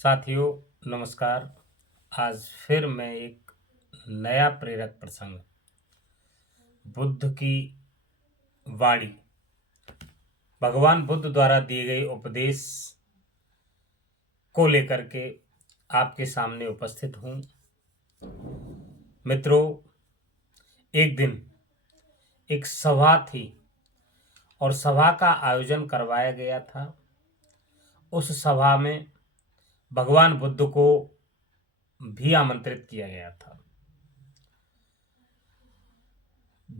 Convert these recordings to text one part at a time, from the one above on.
साथियों नमस्कार। आज फिर मैं एक नया प्रेरक प्रसंग बुद्ध की वाणी भगवान बुद्ध द्वारा दिए गए उपदेश को लेकर के आपके सामने उपस्थित हूँ। मित्रों, एक दिन एक सभा थी और सभा का आयोजन करवाया गया था। उस सभा में भगवान बुद्ध को भी आमंत्रित किया गया था।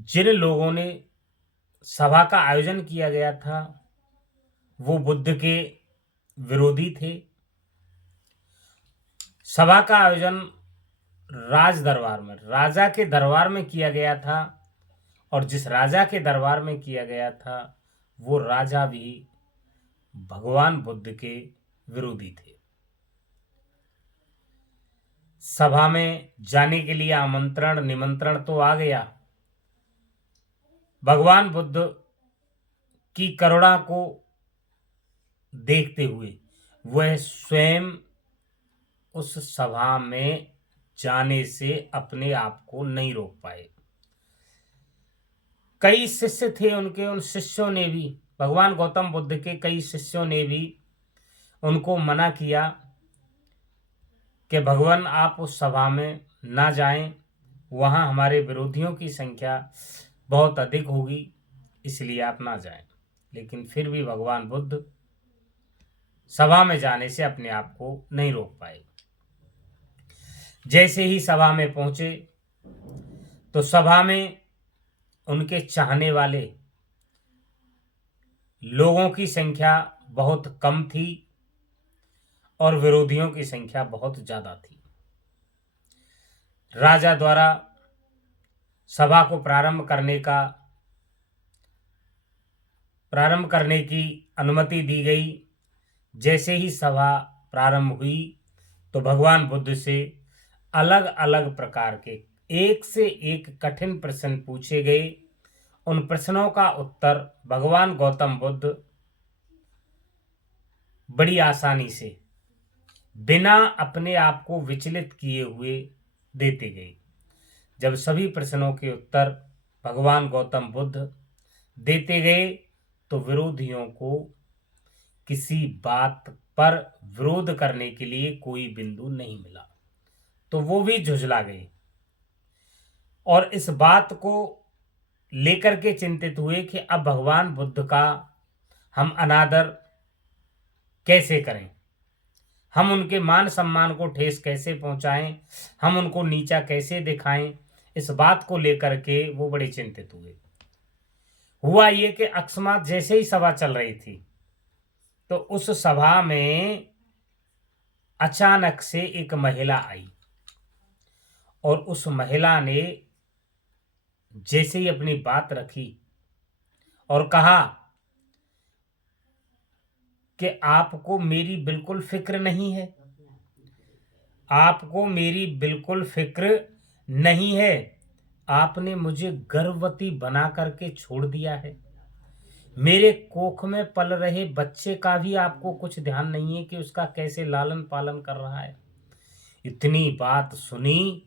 जिन लोगों ने सभा का आयोजन किया गया था वो बुद्ध के विरोधी थे। सभा का आयोजन राज दरबार में, राजा के दरबार में किया गया था और जिस राजा के दरबार में किया गया था वो राजा भी भगवान बुद्ध के विरोधी थे। सभा में जाने के लिए आमंत्रण निमंत्रण तो आ गया। भगवान बुद्ध की करुणा को देखते हुए वह स्वयं उस सभा में जाने से अपने आप को नहीं रोक पाए। कई शिष्य थे उनके, उन शिष्यों ने भी, भगवान गौतम बुद्ध के कई शिष्यों ने भी उनको मना किया कि भगवान आप उस सभा में ना जाएं, वहाँ हमारे विरोधियों की संख्या बहुत अधिक होगी, इसलिए आप ना जाएं। लेकिन फिर भी भगवान बुद्ध सभा में जाने से अपने आप को नहीं रोक पाए। जैसे ही सभा में पहुंचे तो सभा में उनके चाहने वाले लोगों की संख्या बहुत कम थी और विरोधियों की संख्या बहुत ज्यादा थी। राजा द्वारा सभा को प्रारंभ करने की अनुमति दी गई। जैसे ही सभा प्रारंभ हुई तो भगवान बुद्ध से अलग अलग प्रकार के एक से एक कठिन प्रश्न पूछे गए। उन प्रश्नों का उत्तर भगवान गौतम बुद्ध बड़ी आसानी से बिना अपने आप को विचलित किए हुए देते गए। जब सभी प्रश्नों के उत्तर भगवान गौतम बुद्ध देते गए तो विरोधियों को किसी बात पर विरोध करने के लिए कोई बिंदु नहीं मिला, तो वो भी झुंझला गए और इस बात को लेकर के चिंतित हुए कि अब भगवान बुद्ध का हम अनादर कैसे करें, हम उनके मान सम्मान को ठेस कैसे पहुंचाएं, हम उनको नीचा कैसे दिखाएं। इस बात को लेकर के वो बड़े चिंतित हुए। हुआ ये कि अकस्मात जैसे ही सभा चल रही थी तो उस सभा में अचानक से एक महिला आई और उस महिला ने जैसे ही अपनी बात रखी और कहा कि आपको मेरी बिल्कुल फिक्र नहीं है, आपको मेरी बिल्कुल फिक्र नहीं है, आपने मुझे गर्भवती बना करके छोड़ दिया है, मेरे कोख में पल रहे बच्चे का भी आपको कुछ ध्यान नहीं है कि उसका कैसे लालन पालन कर रहा है। इतनी बात सुनी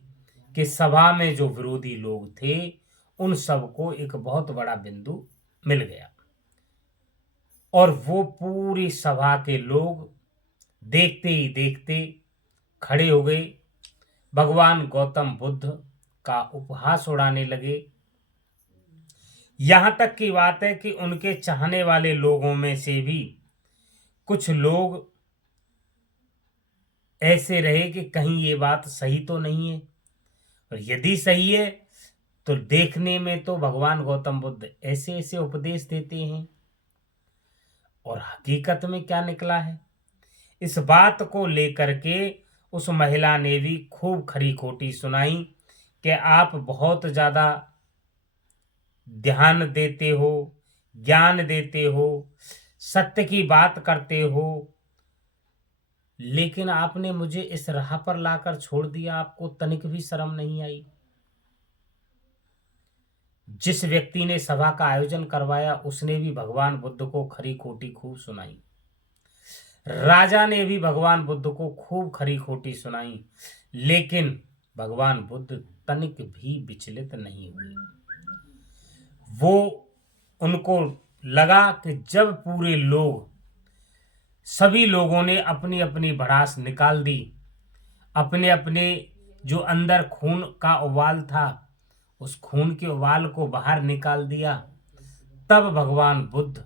कि सभा में जो विरोधी लोग थे उन सबको एक बहुत बड़ा बिंदु मिल गया और वो पूरी सभा के लोग देखते ही देखते खड़े हो गए, भगवान गौतम बुद्ध का उपहास उड़ाने लगे। यहां तक की बात है कि उनके चाहने वाले लोगों में से भी कुछ लोग ऐसे रहे कि कहीं ये बात सही तो नहीं है, और यदि सही है तो देखने में तो भगवान गौतम बुद्ध ऐसे ऐसे उपदेश देते हैं और हकीकत में क्या निकला है। इस बात को लेकर के उस महिला ने भी खूब खरी खोटी सुनाई कि आप बहुत ज़्यादा ध्यान देते हो, ज्ञान देते हो, सत्य की बात करते हो, लेकिन आपने मुझे इस राह पर लाकर छोड़ दिया, आपको तनिक भी शर्म नहीं आई। जिस व्यक्ति ने सभा का आयोजन करवाया उसने भी भगवान बुद्ध को खरी खोटी खूब सुनाई, राजा ने भी भगवान बुद्ध को खूब खरी खोटी सुनाई, लेकिन भगवान बुद्ध तनिक भी विचलित नहीं हुए। वो उनको लगा कि जब पूरे लोग, सभी लोगों ने अपनी अपनी भड़ास निकाल दी, अपने अपने जो अंदर खून का उबाल था उस खून के उबाल को बाहर निकाल दिया, तब भगवान बुद्ध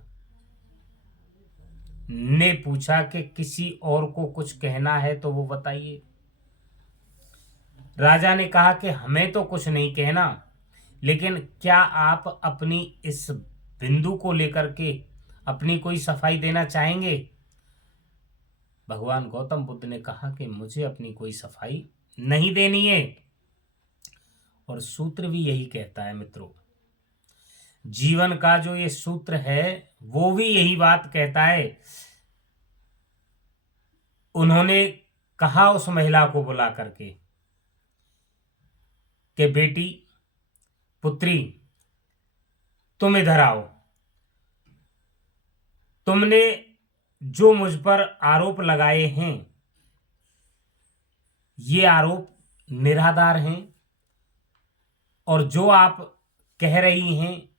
ने पूछा कि किसी और को कुछ कहना है तो वो बताइए। राजा ने कहा कि हमें तो कुछ नहीं कहना, लेकिन क्या आप अपनी इस बिंदु को लेकर के अपनी कोई सफाई देना चाहेंगे? भगवान गौतम बुद्ध ने कहा कि मुझे अपनी कोई सफाई नहीं देनी है। और सूत्र भी यही कहता है मित्रों, जीवन का जो ये सूत्र है वो भी यही बात कहता है। उन्होंने कहा उस महिला को बुला करके कि बेटी, पुत्री, तुम इधर आओ। तुमने जो मुझ पर आरोप लगाए हैं ये आरोप निराधार हैं, और जो आप कह रही हैं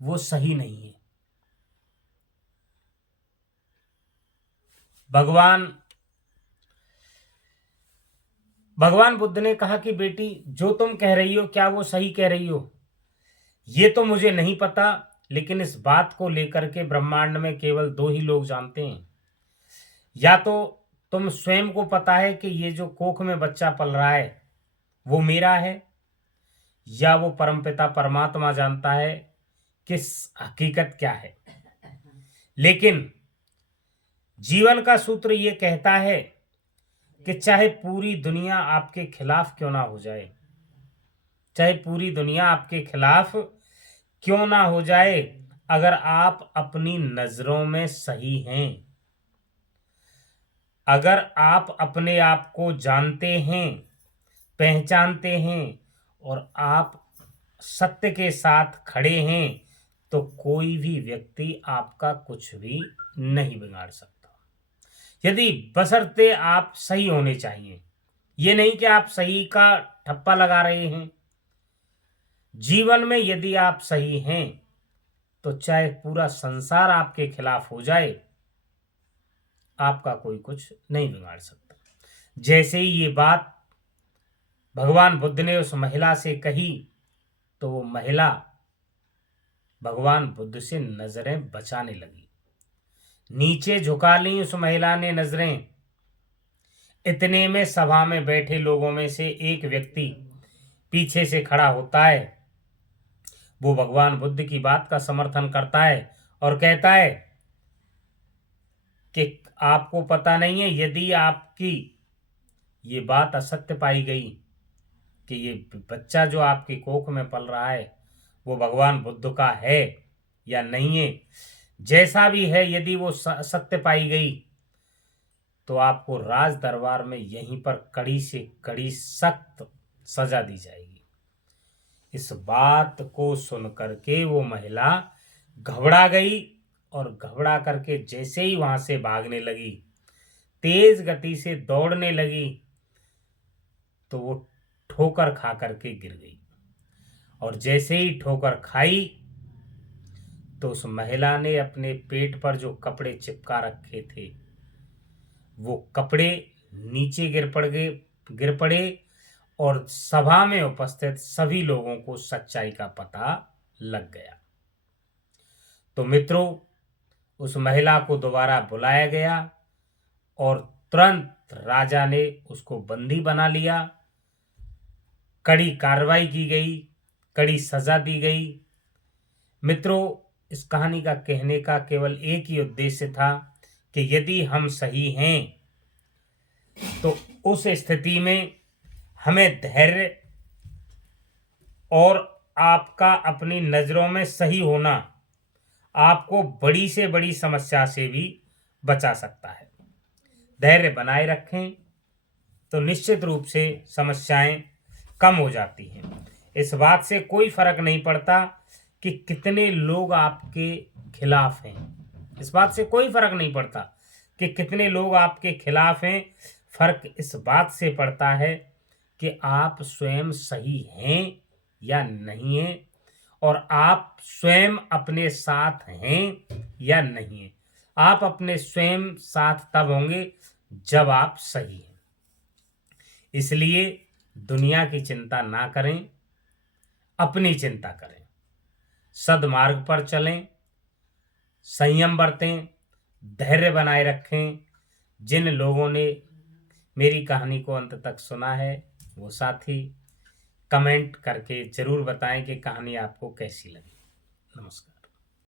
वो सही नहीं है। भगवान बुद्ध ने कहा कि बेटी, जो तुम कह रही हो क्या वो सही कह रही हो ये तो मुझे नहीं पता, लेकिन इस बात को लेकर के ब्रह्मांड में केवल दो ही लोग जानते हैं। या तो तुम स्वयं को पता है कि ये जो कोख में बच्चा पल रहा है वो मेरा है, या वो परमपिता परमात्मा जानता है किस हकीकत क्या है। लेकिन जीवन का सूत्र ये कहता है कि चाहे पूरी दुनिया आपके खिलाफ क्यों ना हो जाए, चाहे पूरी दुनिया आपके खिलाफ क्यों ना हो जाए, अगर आप अपनी नजरों में सही हैं, अगर आप अपने आप को जानते हैं, पहचानते हैं और आप सत्य के साथ खड़े हैं, तो कोई भी व्यक्ति आपका कुछ भी नहीं बिगाड़ सकता। यदि बशर्ते आप सही होने चाहिए, ये नहीं कि आप सही का ठप्पा लगा रहे हैं। जीवन में यदि आप सही हैं तो चाहे पूरा संसार आपके खिलाफ हो जाए, आपका कोई कुछ नहीं बिगाड़ सकता। जैसे ही ये बात भगवान बुद्ध ने उस महिला से कही तो वो महिला भगवान बुद्ध से नजरें बचाने लगी, नीचे झुका ली उस महिला ने नजरें। इतने में सभा में बैठे लोगों में से एक व्यक्ति पीछे से खड़ा होता है। वो भगवान बुद्ध की बात का समर्थन करता है और कहता है कि आपको पता नहीं है, यदि आपकी ये बात असत्य पाई गई कि ये बच्चा जो आपकी कोख में पल रहा है वो भगवान बुद्ध का है या नहीं है, जैसा भी है, यदि वो सत्य पाई गई तो आपको राज दरबार में यहीं पर कड़ी से कड़ी सख्त सजा दी जाएगी। इस बात को सुन करके वो महिला घबरा गई और घबरा करके जैसे ही वहां से भागने लगी, तेज गति से दौड़ने लगी, तो वो ठोकर खा करके गिर गई। और जैसे ही ठोकर खाई तो उस महिला ने अपने पेट पर जो कपड़े चिपका रखे थे वो कपड़े नीचे गिर पड़े और सभा में उपस्थित सभी लोगों को सच्चाई का पता लग गया। तो मित्रों, उस महिला को दोबारा बुलाया गया और तुरंत राजा ने उसको बंदी बना लिया। कड़ी कार्रवाई की गई, कड़ी सजा दी गई। मित्रों, इस कहानी का कहने का केवल एक ही उद्देश्य था कि यदि हम सही हैं तो उस स्थिति में हमें धैर्य और आपका अपनी नजरों में सही होना आपको बड़ी से बड़ी समस्या से भी बचा सकता है। धैर्य बनाए रखें तो निश्चित रूप से समस्याएं कम हो जाती हैं। इस बात से कोई फर्क नहीं पड़ता कि कितने लोग आपके खिलाफ हैं, इस बात से कोई फर्क नहीं पड़ता। कि कितने लोग आपके खिलाफ हैं, फर्क इस बात से पड़ता है कि आप स्वयं सही हैं या नहीं हैं, और आप स्वयं अपने साथ हैं या नहीं हैं। आप अपने स्वयं साथ तब होंगे जब आप सही हैं। इसलिए दुनिया की चिंता ना करें, अपनी चिंता करें, सद्मार्ग पर चलें, संयम बरतें, धैर्य बनाए रखें। जिन लोगों ने मेरी कहानी को अंत तक सुना है वो साथी कमेंट करके जरूर बताएं कि कहानी आपको कैसी लगी। नमस्कार।